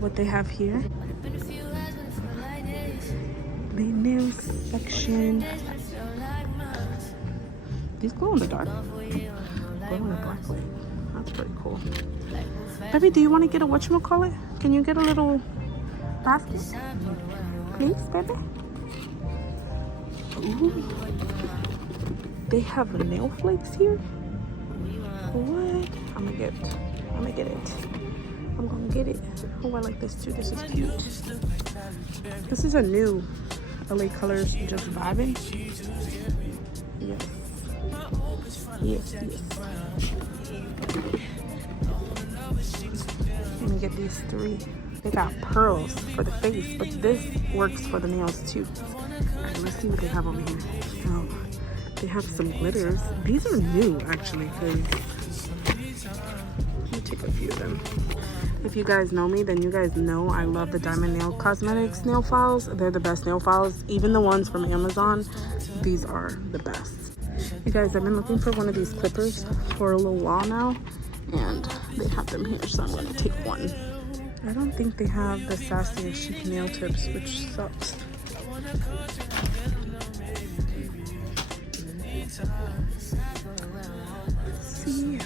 what they have here. The nail section. These glow in the dark. Glow in the black light. That's pretty cool. Baby, do you want to get a whatchamacallit? Can you get a little basket? Please, baby? Ooh. They have nail flakes here? What? I'm gonna get it. I'm gonna get it. Oh, I like this too. This is cute. This is a new LA Colors Just Vibing. Yes. Yes. Let me get these 3. They got pearls for the face, but this works for the nails too. Alright, let's see what they have over here. Oh, they have some glitters. These are new actually, because let me take a few of them. If you guys know me, then you guys know I love the Diamond Nail Cosmetics nail files. They're the best nail files. Even the ones from Amazon, these are the best. You guys, I've been looking for one of these clippers for a little while now, and they have them here, so I'm gonna take one. I don't think they have the Sassy and Chic nail tips, which sucks. Let's see.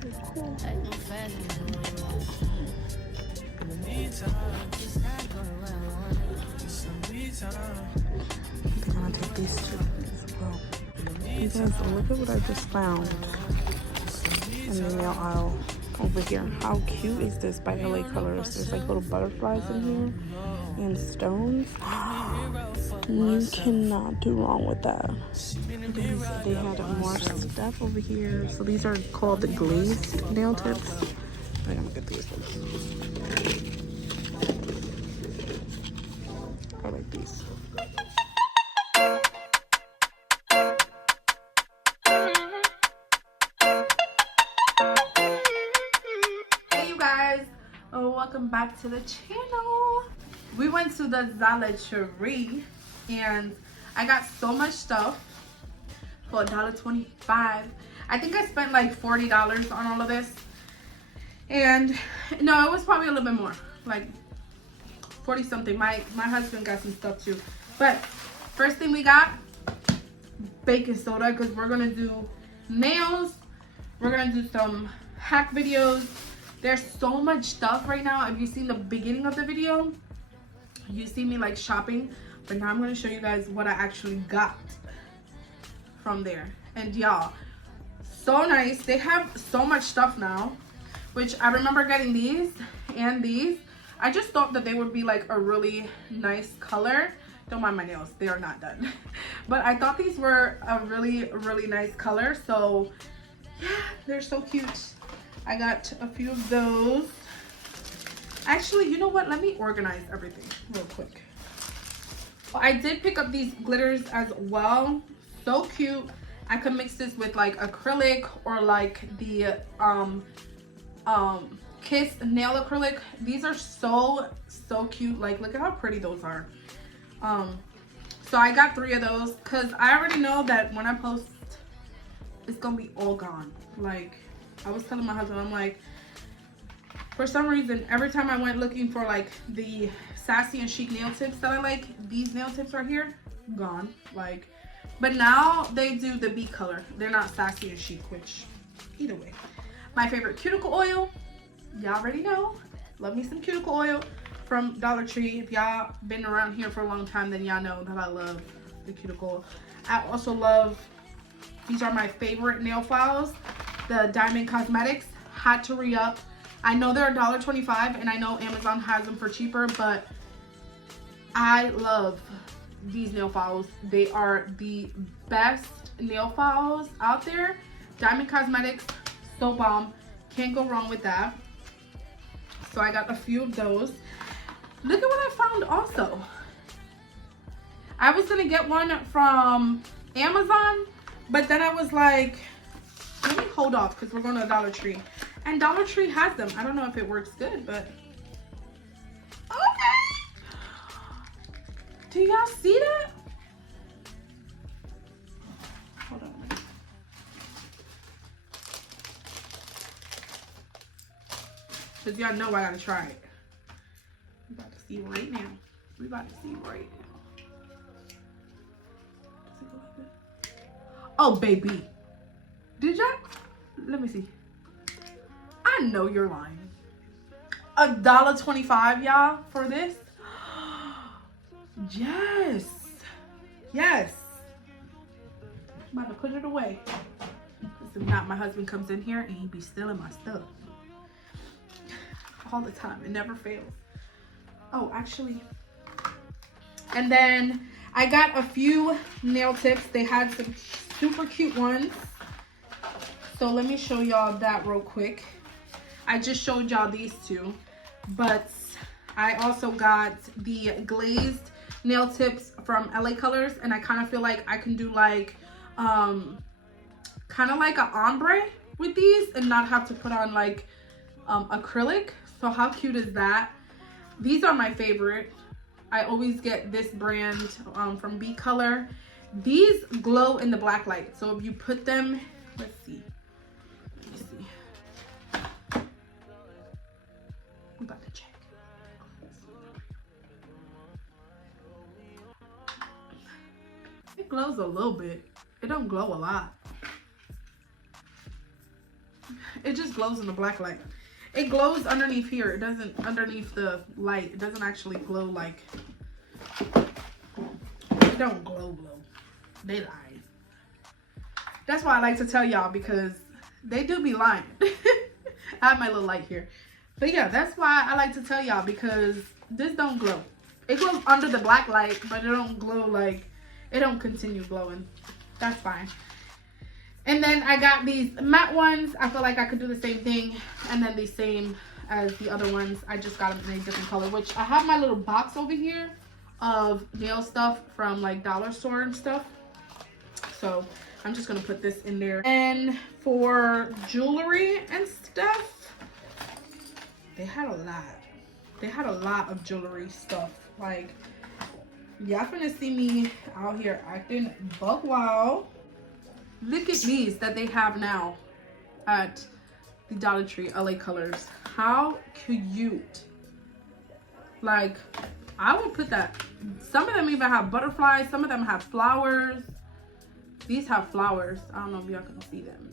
Pretty cool. I'm gonna take these 2 as well. You guys, look at what I just found in the nail aisle over here. How cute is this by LA Colors? There's like little butterflies in here and stones. You cannot do wrong with that. They had more stuff over here. So these are called the glazed nail tips. I'm gonna get these ones. I like these. Hey you guys, welcome back to the channel. We went to the Zalachery and I got so much stuff for $1.25. I think I spent like $40 on all of this. And no, it was probably a little bit more, like 40 something. My husband got some stuff too. But first thing we got, baking soda, because we're gonna do nails, we're gonna do some hack videos. There's so much stuff right now. If you've seen the beginning of the video, you see me like shopping, but now I'm gonna show you guys what I actually got from there. And y'all, so nice. They have so much stuff now, which I remember getting these and these. I just thought that they would be like a really nice color. Don't mind my nails, they are not done. But I thought these were a really nice color. So yeah, they're so cute. I got a few of those. Actually, you know what? Let me organize everything real quick. I did pick up these glitters as well. So cute. I could mix this with like acrylic or like the Kiss nail acrylic. These are so cute. Like, look at how pretty those are. So I got 3 of those because I already know that when I post, it's gonna be all gone. Like, I was telling my husband, I'm like, for some reason, every time I went looking for like the Sassy and Chic nail tips that I like, these nail tips right here, gone. Like, but now they do the beet color. They're not Sassy and Chic, which either way. My favorite cuticle oil, y'all already know. Love me some cuticle oil from Dollar Tree. If y'all been around here for a long time, then y'all know that I love the cuticle. I also love, these are my favorite nail files, the Diamond Cosmetics. Had to re-up. I know they're $1.25 and I know Amazon has them for cheaper, but I love these nail files. They are the best nail files out there. Diamond Cosmetics, so bomb. Can't go wrong with that. So I got a few of those. Look at what I found also. I was gonna get one from Amazon, but then I was like, let me hold off because we're going to Dollar Tree. And Dollar Tree has them. I don't know if it works good, but... Oh! Do y'all see that? Hold on. Because y'all know I gotta try it. We about to see right now. We about to see right now. Does it go like this? Oh, baby. Did y'all? Let me see. I know you're lying. $1.25, y'all, for this? Yes. Yes. I'm about to put it away. Because if not, my husband comes in here and he be stealing my stuff. All the time. It never fails. Oh, actually. And then I got a few nail tips. They had some super cute ones. So let me show y'all that real quick. I just showed y'all these two. But I also got the glazed nail tips from LA Colors. And I kind of feel like I can do like, kind of like an ombre with these. And not have to put on like acrylic. So how cute is that? These are my favorite. I always get this brand from B Color. These glow in the black light. So if you put them, let's see. Let me see. I'm about to check. It glows a little bit. It don't glow a lot. It just glows in the black light. It glows underneath here. It doesn't underneath the light. It doesn't actually glow like. It don't glow. They lie. That's why I like to tell y'all, because they do be lying. I have my little light here. But yeah, that's why I like to tell y'all, because this don't glow. It glows under the black light, but it don't glow like, it don't continue glowing. That's fine. And then I got these matte ones. I feel like I could do the same thing. And then the same as the other ones. I just got them in a different color, which I have my little box over here of nail stuff from like dollar store and stuff. So I'm just going to put this in there. And for jewelry and stuff, they had a lot. They had a lot of jewelry stuff. Like, y'all finna see me out here acting buck wild. Look at these that they have now at the Dollar Tree, LA Colors. How cute. Like, I would put that. Some of them even have butterflies. Some of them have flowers. These have flowers. I don't know if y'all can see them.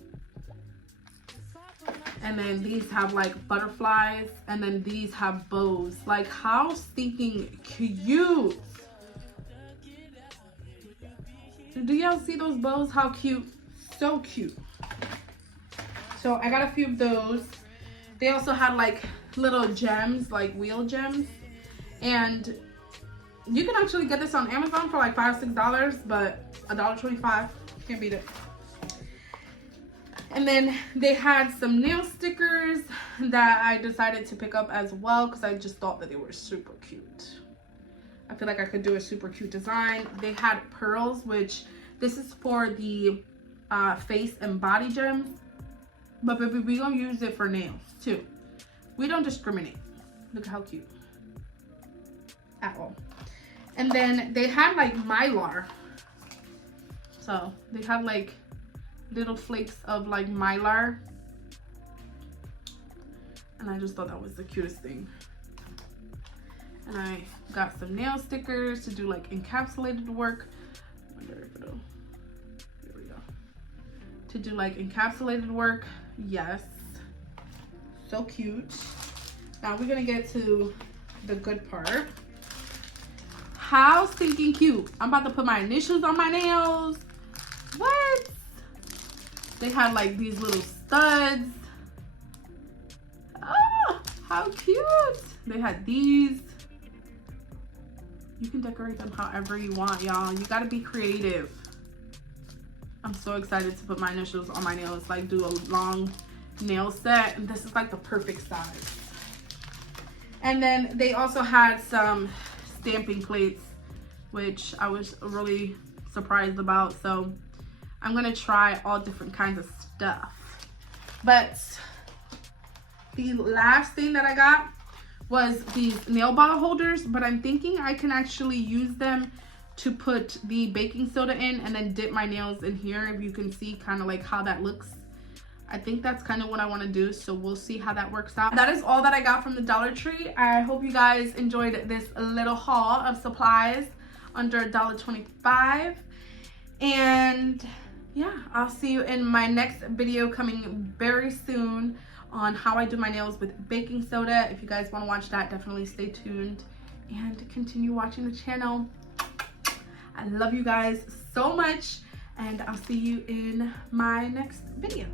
And then these have like butterflies. And then these have bows. Like, how stinking cute. Do y'all see those bows? How cute. So cute. So I got a few of those. They also had like little gems, like wheel gems. And you can actually get this on Amazon for like $5 or $6, but $1.25, can't beat it. And then they had some nail stickers that I decided to pick up as well, because I just thought that they were super cute. I feel like I could do a super cute design. They had pearls, which this is for the face and body gems, but baby, we gonna use it for nails too. We don't discriminate. Look how cute. At all. And then they had like Mylar. So they had like little flakes of like Mylar. And I just thought that was the cutest thing. And I got some nail stickers to do like encapsulated work. I wonder if it'll, there we go. To do like encapsulated work. Yes. So cute. Now we're gonna get to the good part. How stinking cute. I'm about to put my initials on my nails. What? They had like these little studs. Oh, how cute. They had these. You can decorate them however you want, y'all. You gotta be creative. I'm so excited to put my initials on my nails, like do a long nail set. And this is like the perfect size. And then they also had some stamping plates, which I was really surprised about. So I'm gonna try all different kinds of stuff. But the last thing that I got was these nail bottle holders, but I'm thinking I can actually use them to put the baking soda in and then dip my nails in here. If you can see kind of like how that looks, I think that's kind of what I want to do, so we'll see how that works out. That is all that I got from the Dollar Tree. I hope you guys enjoyed this little haul of supplies under $1.25. And yeah, I'll see you in my next video coming very soon on how I do my nails with baking soda. If you guys want to watch that, definitely stay tuned and continue watching the channel. I love you guys so much, and I'll see you in my next video.